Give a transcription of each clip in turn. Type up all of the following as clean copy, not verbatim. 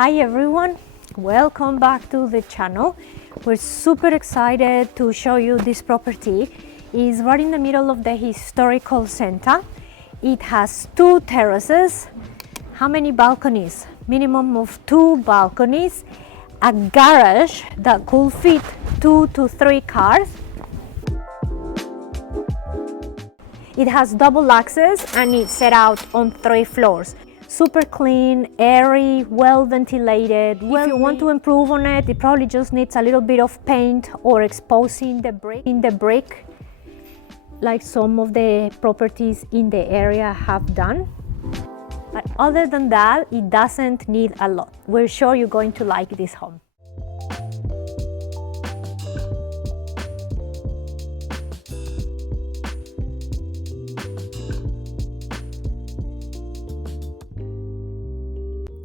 Hi everyone, welcome back to the channel. We're super excited to show you this property. It's right in the middle of the historical center. It has 2 terraces. How many balconies? Minimum of 2 balconies. A garage that could fit 2 to 3 cars. It has double access and it's set out on 3 floors. Super clean, airy, well ventilated. If you want to improve on it, it probably just needs a little bit of paint or exposing the brick like some of the properties in the area have done. But other than that, it doesn't need a lot. We're sure you're going to like this home.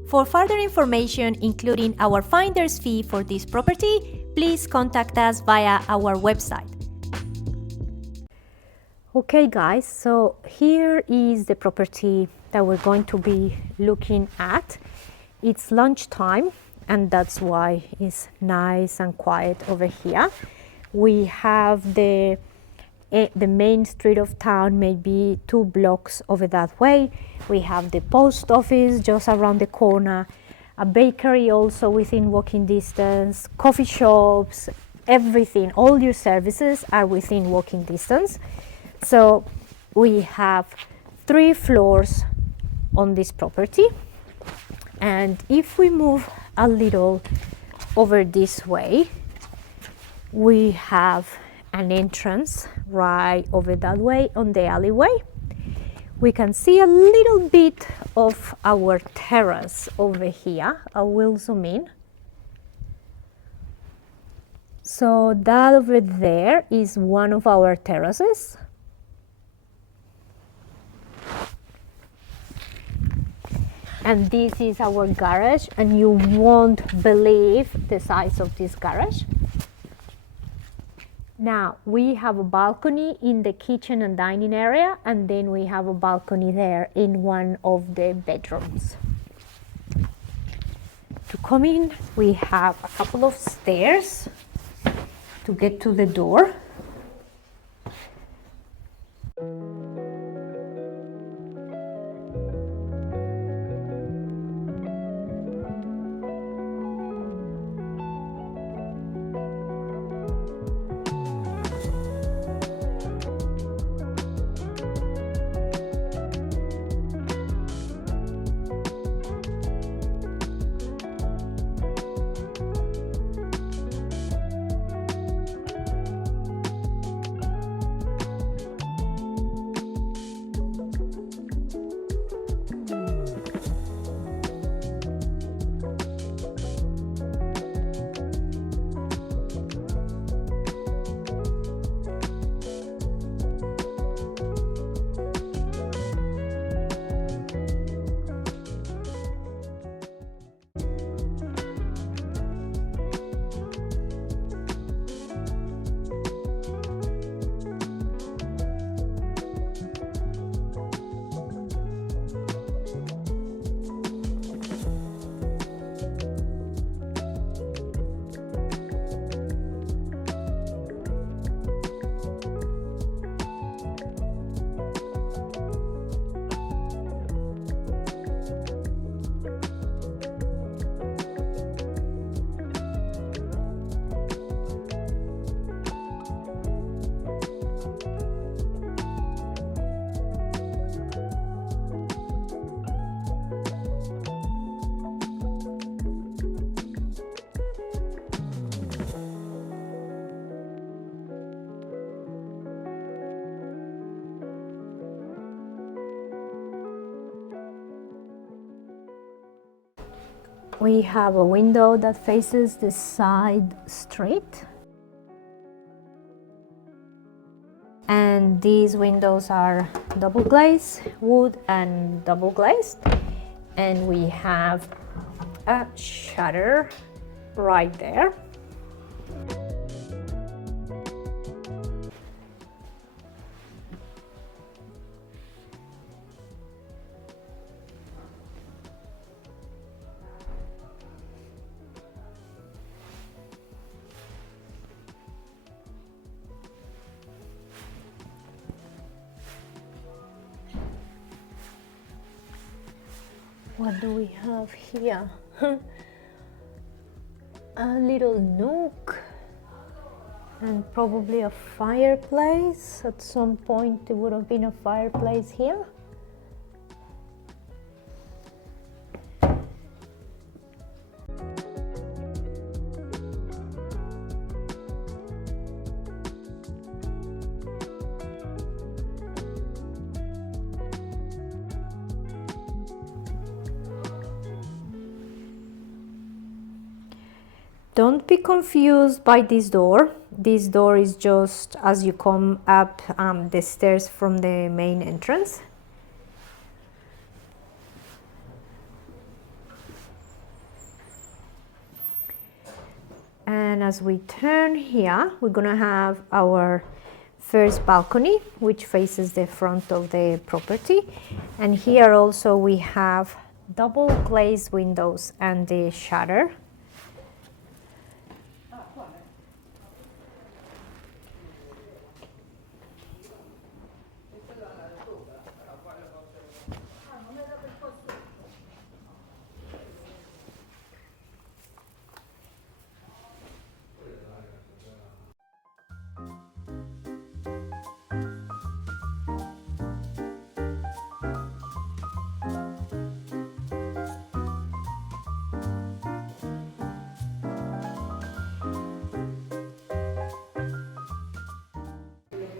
For further information, including our finder's fee for this property, please contact us via our website. Okay guys, so here is the property that we're going to be looking at. It's lunchtime and that's why it's nice and quiet over here. We have the main street of town, maybe 2 blocks over that way. We have the post office just around the corner, a bakery also within walking distance, coffee shops, everything, all your services are within walking distance. So we have 3 floors on this property, and if we move a little over this way, we have an entrance right over that way on the alleyway. We can see a little bit of our terrace over here. I will zoom in. So that over there is one of our terraces. And this is our garage, and you won't believe the size of this garage. Now, we have a balcony in the kitchen and dining area, and then we have a balcony there in one of the bedrooms. To come in, we have a couple of stairs to get to the door. We have a window that faces the side street. And these windows are double glazed, wood and double glazed. And we have a shutter right there. What do we have here? A little nook and probably a fireplace. At some point there would have been a fireplace here. Don't be confused by this door. This door is just as you come up the stairs from the main entrance. And as we turn here, we're gonna have our first balcony, which faces the front of the property. And here also we have double glazed windows and the shutter.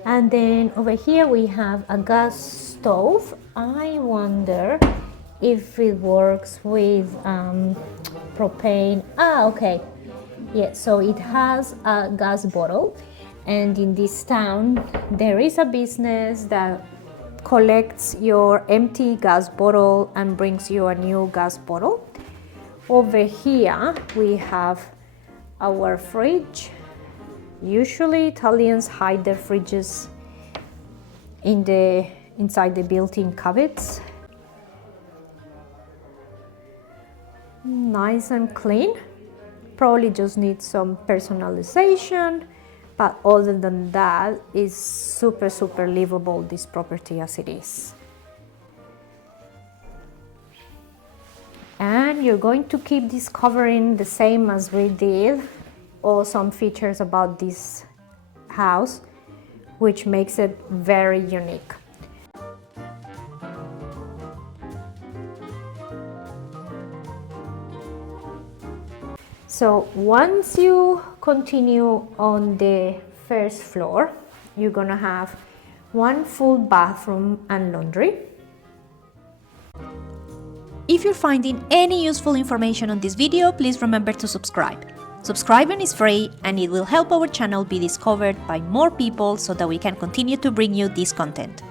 And then over here we have a gas stove. I wonder if it works with propane. Okay. Yeah, so it has a gas bottle, and in this town there is a business that collects your empty gas bottle and brings you a new gas bottle. Over here we have our fridge. Usually Italians hide their fridges inside the built-in cupboards. Nice and clean. Probably just needs some personalization, but other than that, it's super livable, this property as it is. And you're going to keep discovering the same as we did, some features about this house, which makes it very unique. So once you continue on the first floor, you're gonna have one full bathroom and laundry. If you're finding any useful information on this video, please remember to subscribe. Subscribing is free and it will help our channel be discovered by more people so that we can continue to bring you this content.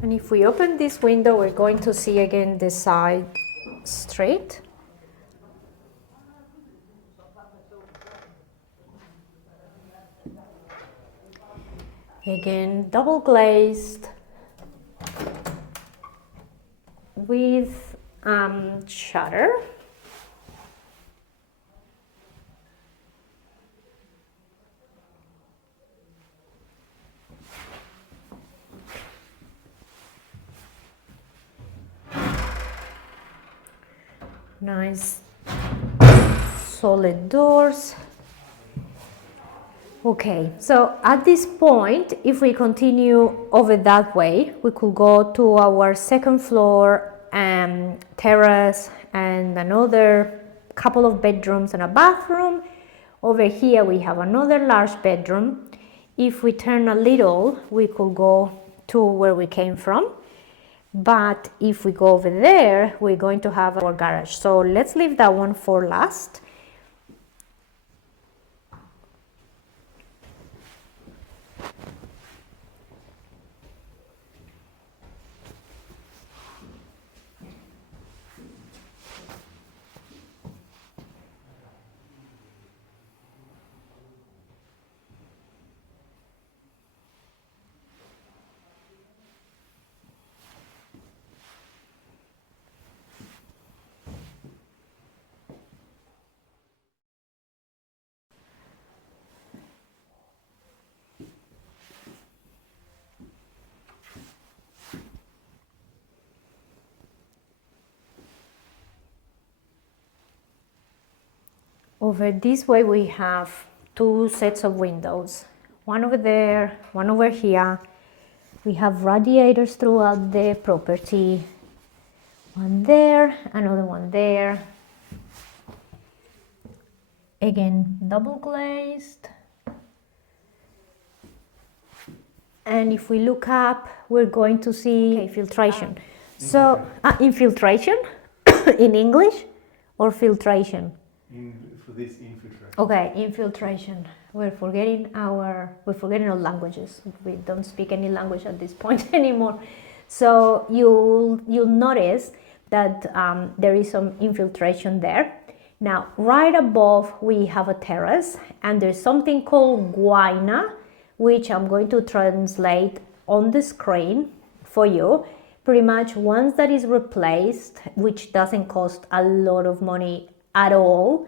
And if we open this window, we're going to see again the side street. Again, double glazed with shutter. Nice solid doors. Okay, so at this point, if we continue over that way, we could go to our second floor terrace and another couple of bedrooms and a bathroom. Over here we have another large bedroom. If we turn a little, we could go to where we came from. But if we go over there, we're going to have our garage. So let's leave that one for last. Over this way we have two sets of windows, one over there, one over here. We have radiators throughout the property, one there, another one there. Again, double glazed. And if we look up, we're going to see filtration. So, infiltration in English or filtration? For this infiltration. Okay, infiltration. We're forgetting our languages. We don't speak any language at this point anymore. So you'll notice that there is some infiltration there. Now, right above we have a terrace, and there's something called guaina, which I'm going to translate on the screen for you. Pretty much once that is replaced, which doesn't cost a lot of money at all,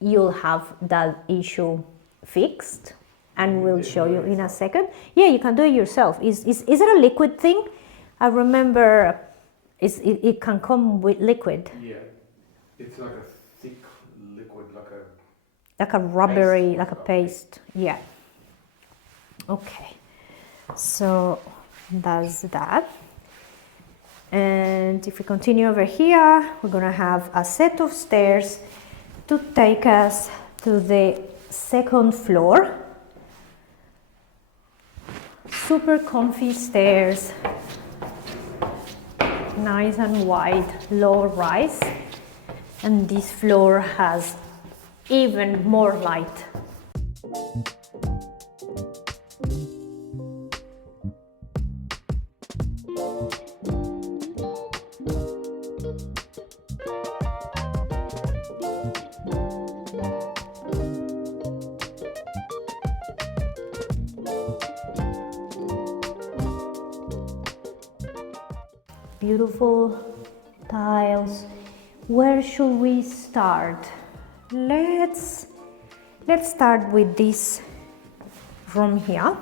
you'll have that issue fixed, and we'll show you in a second. Yeah, you can do it yourself. Is it a liquid thing? I remember it can come with liquid. Yeah, it's like a thick liquid, like a rubbery, paste. like a paste. Yeah. Okay, so that's that. And if we continue over here, we're gonna have a set of stairs to take us to the second floor. Super comfy stairs, nice and wide, low rise, and this floor has even more light. Beautiful tiles. Where should we start? Let's start with this room here.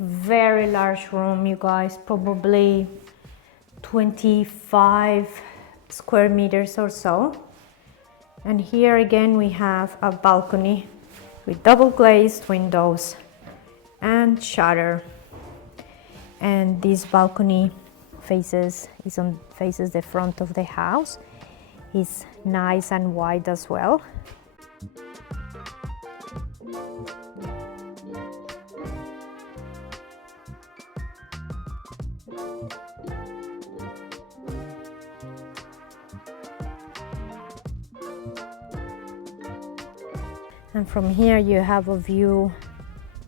Very large room, you guys, probably 25 square meters or so. And here again we have a balcony with double glazed windows and shutter. And this balcony faces the front of the house. It's nice and wide as well. And from here you have a view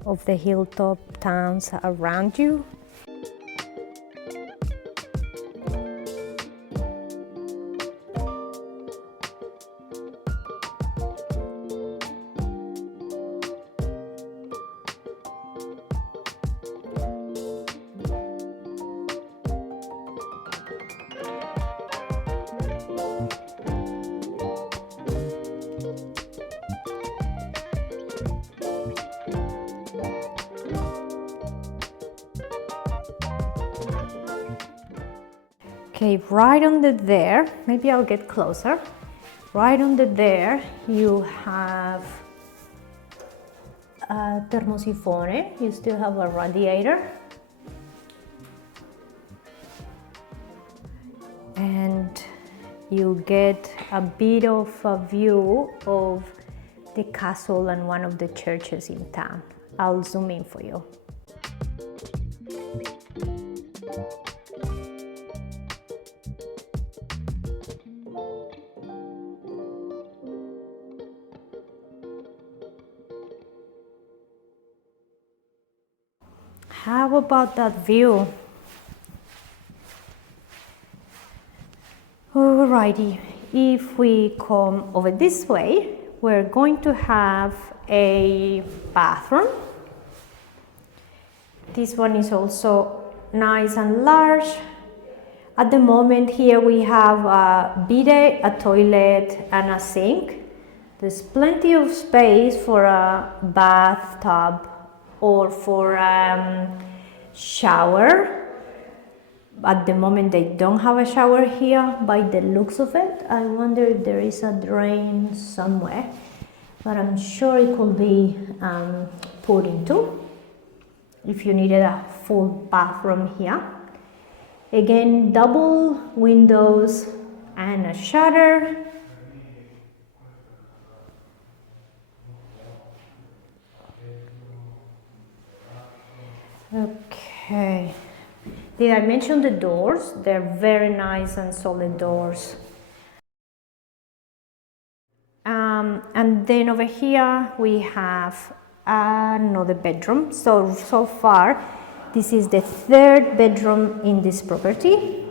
of the hilltop towns around you. Okay, right under there, maybe I'll get closer. Right under there, you have a termosifone. You still have a radiator. And you get a bit of a view of the castle and one of the churches in town. I'll zoom in for you. How about that view? Alrighty, if we come over this way, we're going to have a bathroom. This one is also nice and large. At the moment here we have a bidet, a toilet and a sink. There's plenty of space for a bathtub or for a shower. At the moment they don't have a shower here by the looks of it. I wonder if there is a drain somewhere, but I'm sure it could be put into if you needed a full bathroom here. Again, double windows and a shutter. Okay. Did I mention the doors? They're very nice and solid doors. And then over here we have another bedroom. So far, this is the third bedroom in this property.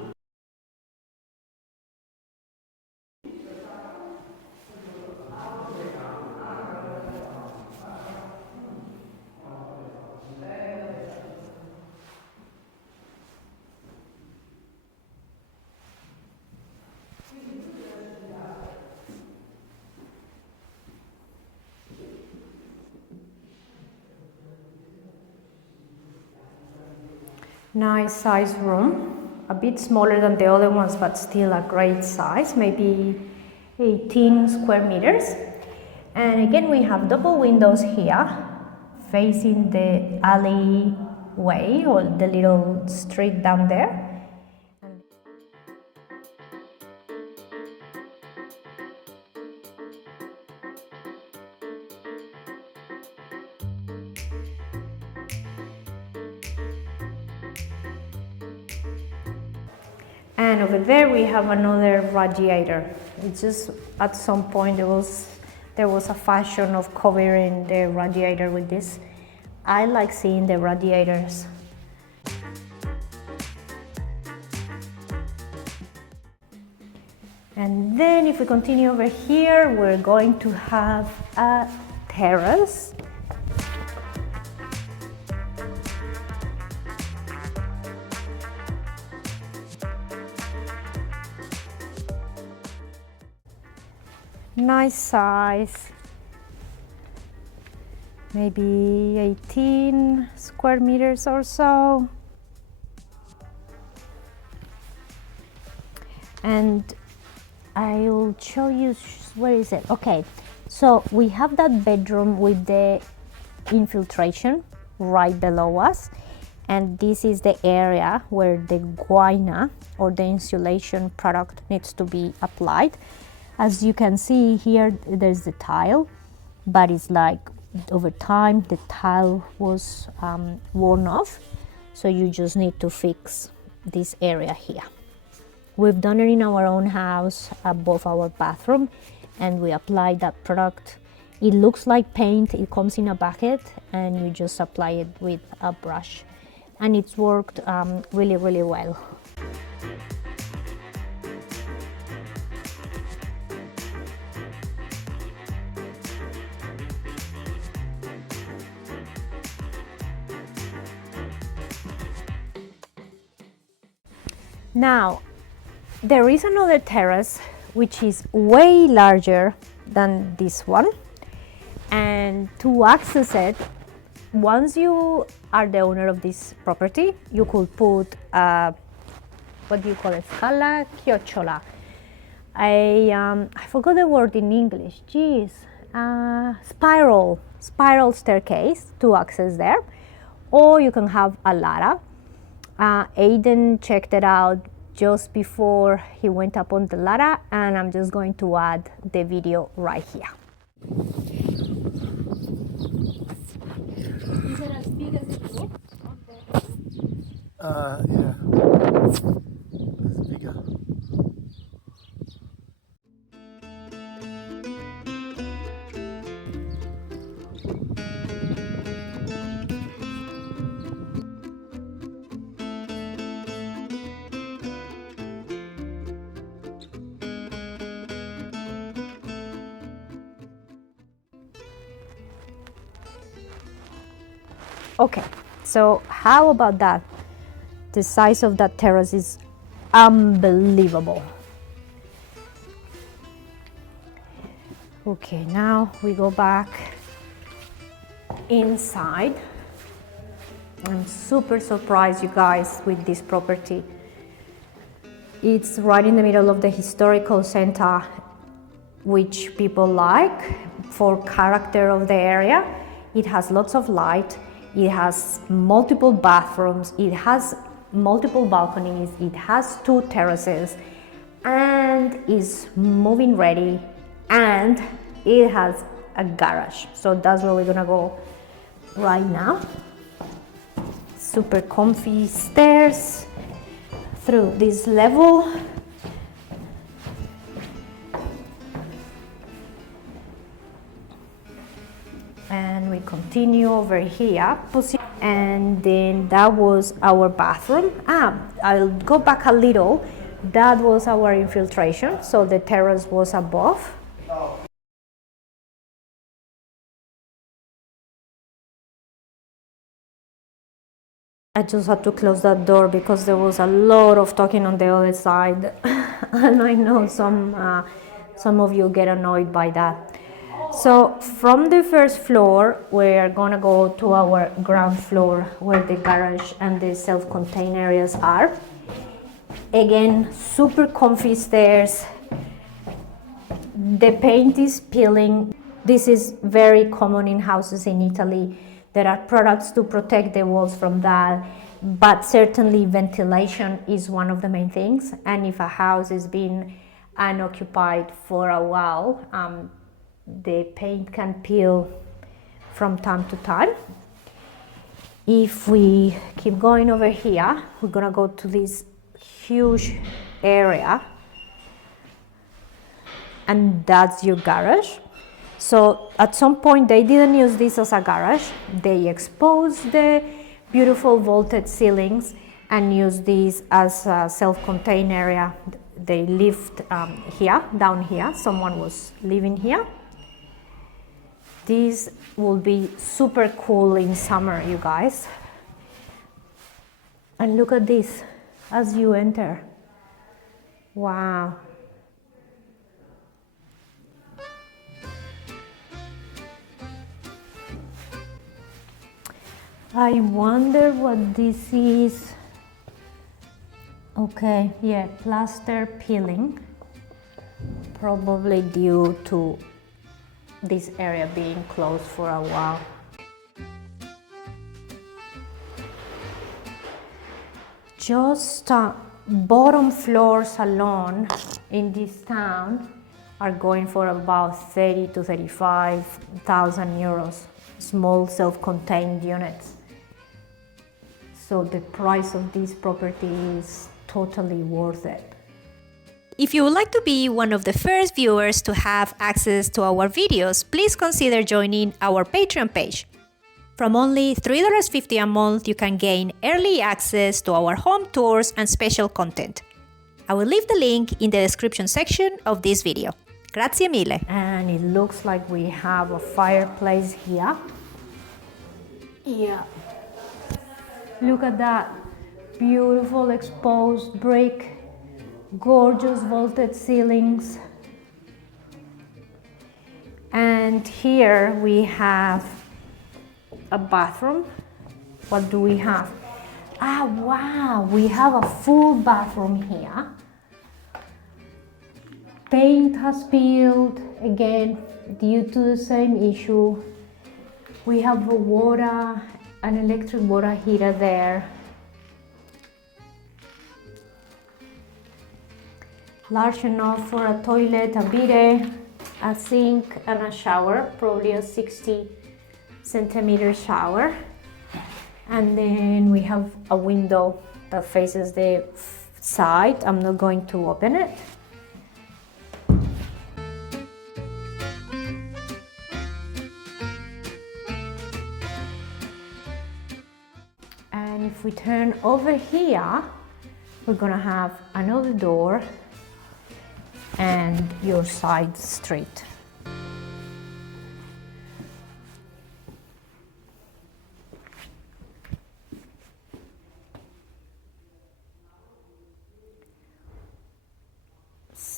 Nice size room, a bit smaller than the other ones, but still a great size, maybe 18 square meters. And again, we have double windows here, facing the alleyway or the little street down there. And over there we have another radiator. It's just at some point there was a fashion of covering the radiator with this. I like seeing the radiators. And then if we continue over here, we're going to have a terrace. Nice size, maybe 18 square meters or so. And I'll show you, where is it? Okay, so we have that bedroom with the infiltration right below us. And this is the area where the guaina or the insulation product needs to be applied. As you can see here, there's the tile, but it's like over time the tile was worn off, so you just need to fix this area here. We've done it in our own house above our bathroom, and we applied that product. It looks like paint. It comes in a bucket and you just apply it with a brush, and it's worked really well. Now, there is another terrace which is way larger than this one, and to access it, once you are the owner of this property, you could put what do you call it? Scala chiocciola. I forgot the word in English. Geez, spiral staircase to access there, or you can have a ladder. Aiden checked it out just before he went up on the ladder, and I'm just going to add the video right here. Is it as big as it looks? Yeah. It's bigger. Okay, so how about that? The size of that terrace is unbelievable. Okay, now we go back inside. I'm super surprised, you guys, with this property. It's right in the middle of the historical center, which people like for character of the area. It has lots of light, it has multiple bathrooms, it has multiple balconies, it has 2 terraces, and is moving ready, and it has a garage. So that's where we're gonna go right now. Super comfy stairs through this level. And we continue over here, and then that was our bathroom. I'll go back a little. That was our infiltration, so the terrace was above. I just had to close that door because there was a lot of talking on the other side, and I know some of you get annoyed by that. So from the first floor, we're gonna go to our ground floor where the garage and the self-contained areas are. Again, super comfy stairs. The paint is peeling. This is very common in houses in Italy. There are products to protect the walls from that, but certainly ventilation is one of the main things. And if a house is being unoccupied for a while, the paint can peel from time to time. If we keep going over here, we're gonna go to this huge area, and that's your garage. So at some point they didn't use this as a garage. They exposed the beautiful vaulted ceilings and used this as a self-contained area. They lived here, down here. Someone was living here. This will be super cool in summer, you guys. And look at this as you enter. Wow. I wonder what this is. Okay, yeah, plaster peeling, probably due to this area being closed for a while. Just bottom floors alone in this town are going for about 30 to 35,000 euros, small self-contained units. So the price of this property is totally worth it. If you would like to be one of the first viewers to have access to our videos, please consider joining our Patreon page. From only $3.50 a month, you can gain early access to our home tours and special content. I will leave the link in the description section of this video. Grazie mille! And it looks like we have a fireplace here. Yeah. Look at that. Beautiful exposed brick. Gorgeous vaulted ceilings. And here we have a bathroom. What do we have? Wow, we have a full bathroom here. Paint has peeled, again, due to the same issue. We have a water, an electric water heater there. Large enough for a toilet, a bidet, a sink, and a shower, probably a 60-centimeter shower. And then we have a window that faces the side. I'm not going to open it. And if we turn over here, we're gonna have another door and your side street.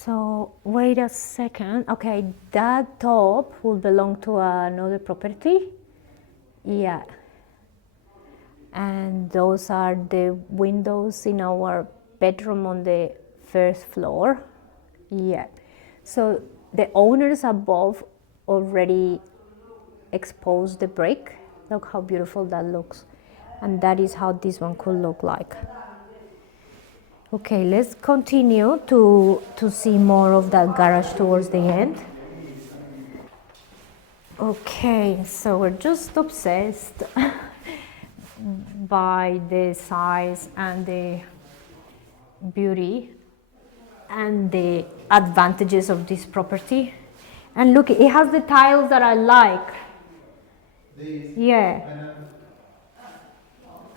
So wait a second. Okay, that top will belong to another property. Yeah. And those are the windows in our bedroom on the first floor. Yeah. So the owners above already exposed the brick. Look how beautiful that looks. And that is how this one could look like. Okay, let's continue to see more of that garage towards the end. Okay, so we're just obsessed by the size and the beauty and the advantages of this property. And look, it has the tiles that I like. These. Yeah.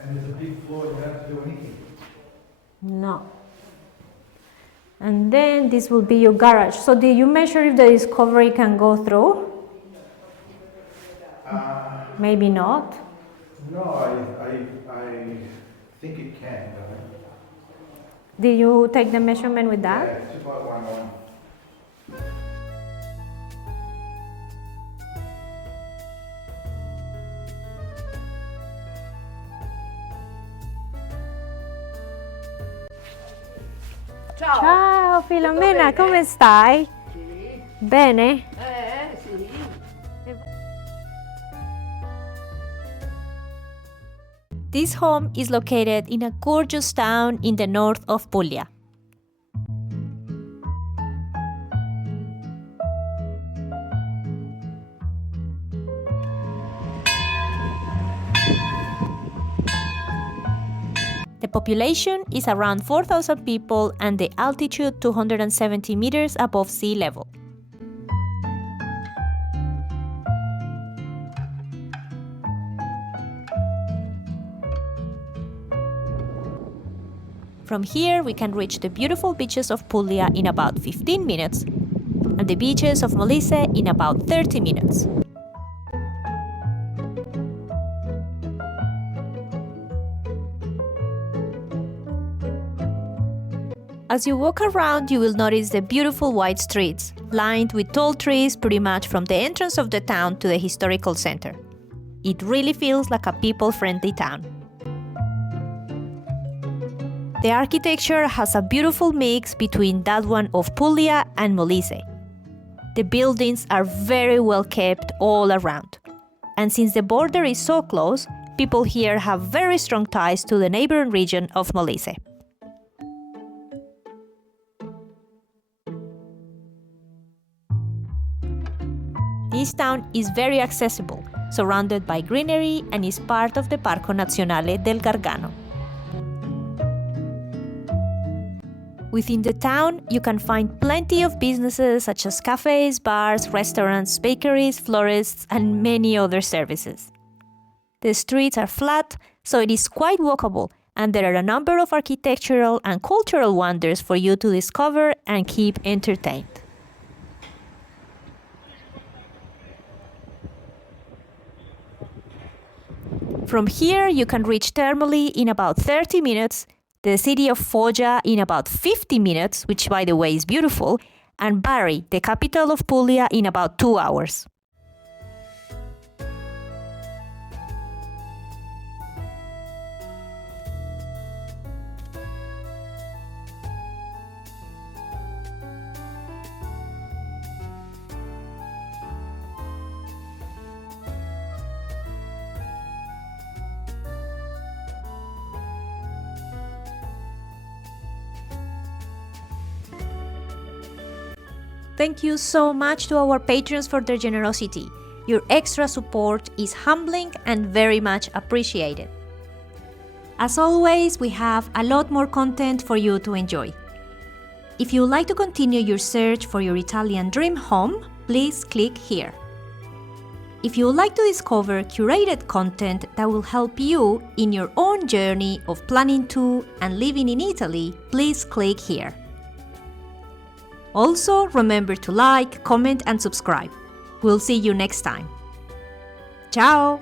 And it's a big floor, you don't have to do anything. No. And then this will be your garage. So did you measure if the Discovery can go through? Maybe not. No, I think it can. Did you take the measurement with that? Yeah, it's about 1 Ciao Filomena, come stai? Bene? Sì. This home is located in a gorgeous town in the north of Puglia. The population is around 4,000 people and the altitude 270 meters above sea level. From here, we can reach the beautiful beaches of Puglia in about 15 minutes and the beaches of Molise in about 30 minutes. As you walk around, you will notice the beautiful wide streets, lined with tall trees pretty much from the entrance of the town to the historical center. It really feels like a people-friendly town. The architecture has a beautiful mix between that one of Puglia and Molise. The buildings are very well kept all around. And since the border is so close, people here have very strong ties to the neighboring region of Molise. This town is very accessible, surrounded by greenery, and is part of the Parco Nazionale del Gargano. Within the town, you can find plenty of businesses such as cafes, bars, restaurants, bakeries, florists, and many other services. The streets are flat, so it is quite walkable, and there are a number of architectural and cultural wonders for you to discover and keep entertained. From here, you can reach Termoli in about 30 minutes, the city of Foggia in about 50 minutes, which by the way is beautiful, and Bari, the capital of Puglia, in about 2 hours. Thank you so much to our patrons for their generosity. Your extra support is humbling and very much appreciated. As always, we have a lot more content for you to enjoy. If you would like to continue your search for your Italian dream home, please click here. If you would like to discover curated content that will help you in your own journey of planning to and living in Italy, please click here. Also, remember to like, comment and subscribe. We'll see you next time. Ciao!